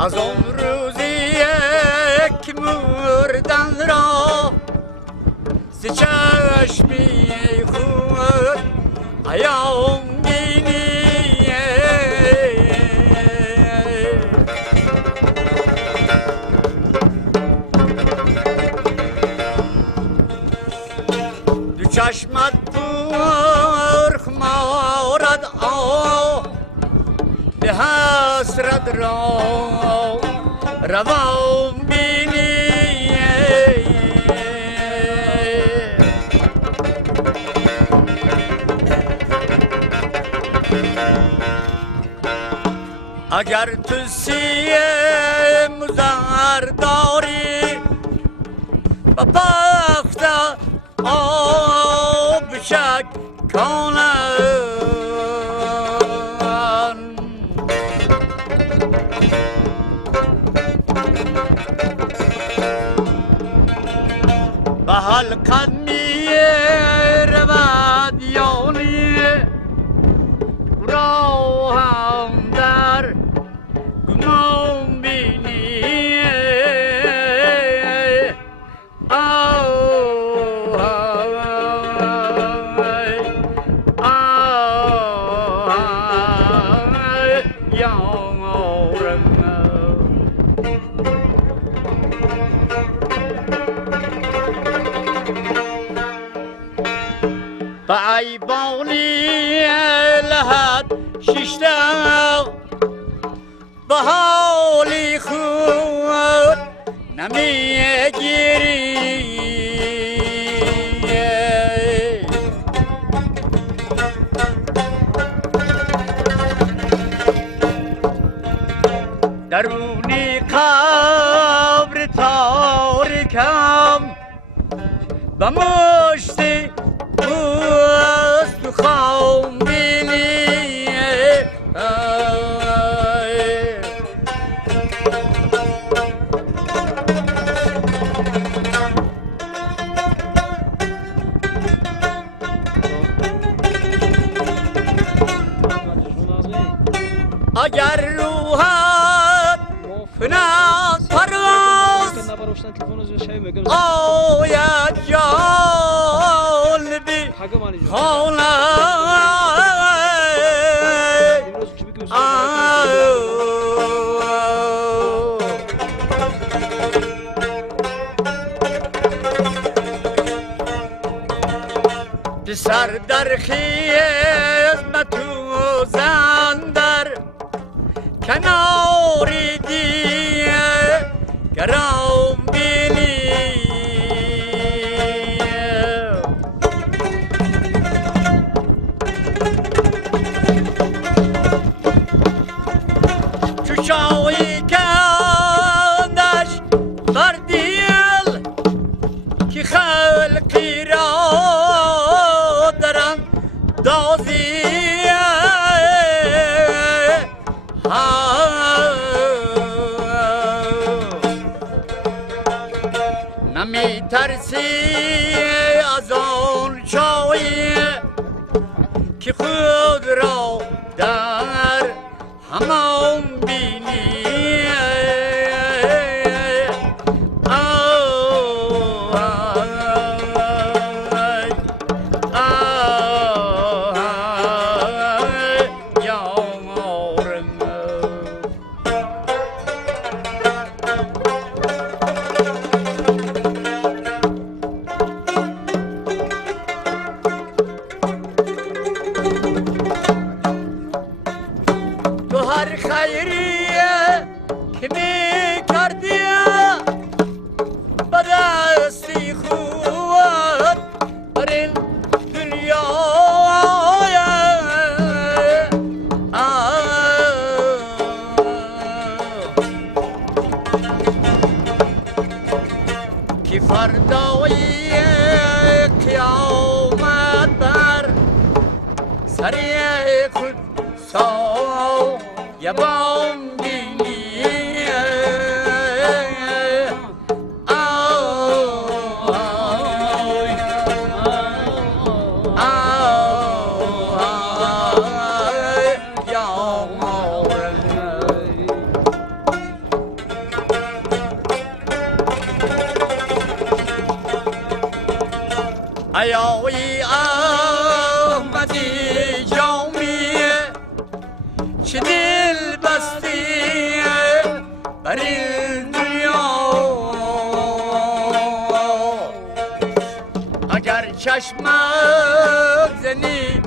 از آن روزی که مردن را ز چشمی خود عیان بینی دو چشمت پرخ مارد به حسرت را روان بینی اگر تو سیم زر داری و بخت آب شک کنن به حلقت می رود یانی را هم در گمان بینی به ایوانی لحد شیشته به حالی خود نمیگیری درونی قبر تاریکم به مشتی بوست خام بینی اگر روحت فناس پرواز آید جالبی خانه پسر در خدمت و زن در کناری دیه گرام بینی چوشایی کندش بر دیل که خلقی را درن دازی نمی ترسی از آن چایی که خود را در همان بینی هر خیریه که می کردی به دستی خود در این دنیا که فردای قیامت بر سری خود یا بام بینی حیای احمدی جامی چه دل بستی بر این دنیا اگر چشمت زنی